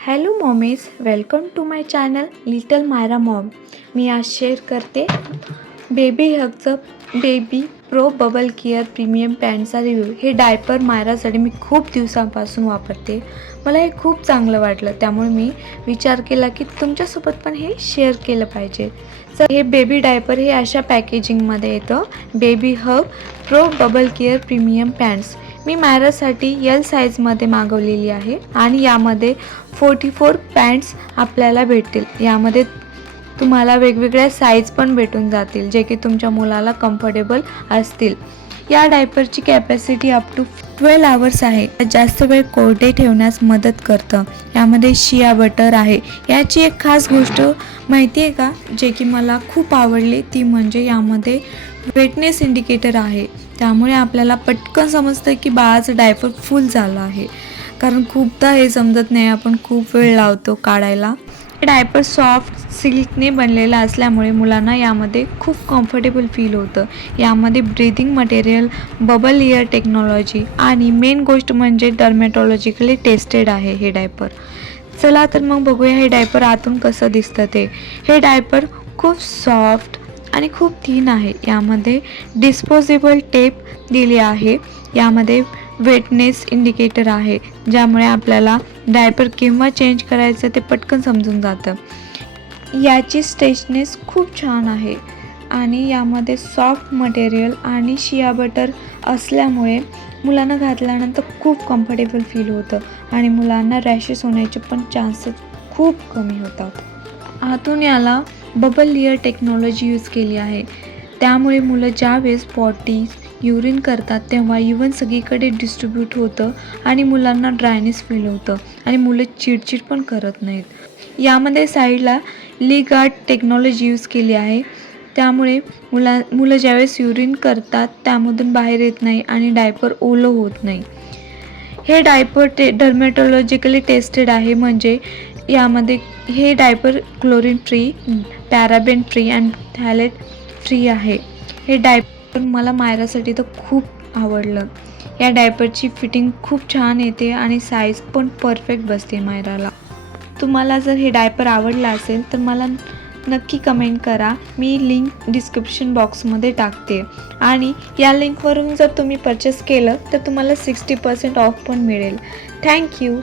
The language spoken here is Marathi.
Hello mommies, welcome to my channel little Myra mom. मी आज शेअर करते बेबी हगचं baby pro bubble care premium पॅन्टचा रिव्ह्यू. हे डायपर मायरासाठी मी खूप दिवसांपासून वापरते. मला हे खूप चांगलं वाटलं, त्यामुळे मी विचार केला की तुमच्यासोबत पण हे शेअर केलं पाहिजे. तर हे बेबी डायपर हे अशा पॅकेजिंगमध्ये येतं. Baby hug pro bubble care premium pants मी मायरासाठी एल साईजमध्ये मागवलेली आहे आणि यामध्ये 44 पॅन्ट्स आपल्याला भेटतील. यामध्ये तुम्हाला वेगवेगळ्या साईज पण भेटून जातील, जे की तुमच्या मुलाला कम्फर्टेबल असतील. या डायपरची कॅपॅसिटी अप टू 12 आवर्स आहे. जास्त वेळ कोरडे ठेवण्यास मदत करतं. यामध्ये शिया बटर आहे. याची एक खास गोष्ट माहिती आहे का, जे की मला खूप आवडली, ती म्हणजे यामध्ये वेटनेस इंडिकेटर आहे. त्यामुळे आपल्याला पटकन समजतं की बाळाचं डायपर फुल झालं आहे, कारण खूपदा हे समजत नाही, आपण खूप वेळ लावतो काढायला. हे डायपर सॉफ्ट सिल्कने बनलेलं असल्यामुळे मुलांना यामध्ये खूप कम्फर्टेबल फील होतं. यामध्ये breathing material, bubble air technology आणि मेन गोष्ट म्हणजे डर्मॅटॉलॉजिकली टेस्टेड आहे हे डायपर. चला तर मग बघूया हे डायपर आतून कसं दिसतं ते. हे डायपर खूप सॉफ्ट आणि खूप थिन आहे. यामध्ये डिस्पोजेबल टेप दिली आहे. यामध्ये वेटनेस इंडिकेटर आहे, ज्यामुळे आपल्याला डायपर केव्हा चेंज करायचं ते पटकन समजून जातं. याची स्ट्रेचनेस खूप छान आहे आणि यामध्ये सॉफ्ट मटेरियल आणि शिया बटर असल्यामुळे मुलांना घातल्यानंतर खूप कम्फर्टेबल फील होतं आणि मुलांना रॅशेस होण्याचे पण चान्सेस खूप कमी होतात. आतून याला बबल लेअर टेक्नॉलॉजी यूज केली आहे. त्यामुळे मुलं ज्यावेळेस पॉटी युरिन करतात तेव्हा इवन सगळीकडे डिस्ट्रीब्यूट होतं आणि मुलांना ड्रायनेस फील होतं आणि मुलं चिडचिड पण करत नाहीत. यामध्ये साईडला लीगार्ड टेक्नॉलॉजी यूज केली आहे. त्यामुळे मुलं ज्यावेळेस युरिन करतात त्यामधून बाहेर येत नाही आणि डायपर ओलं होत नाही. हे डायपर डर्मॅटॉलॉजिकली टेस्टेड आहे, म्हणजे यामध्ये हे डायपर क्लोरीन फ्री, पॅराबेन फ्री आणि थॅलेट फ्री आहे. हे डायपर मला मायरासाठी तर खूप आवडलं. या डायपरची फिटिंग खूप छान येते आणि साईज पण परफेक्ट बसते मायराला. तुम्हाला जर हे डायपर आवडलं असेल तर मला नक्की कमेंट करा. मी लिंक डिस्क्रिप्शन बॉक्समध्ये टाकते आणि या लिंकवरून जर तुम्ही परचेस केलं तर तुम्हाला 60% ऑफ पण मिळेल. थँक्यू.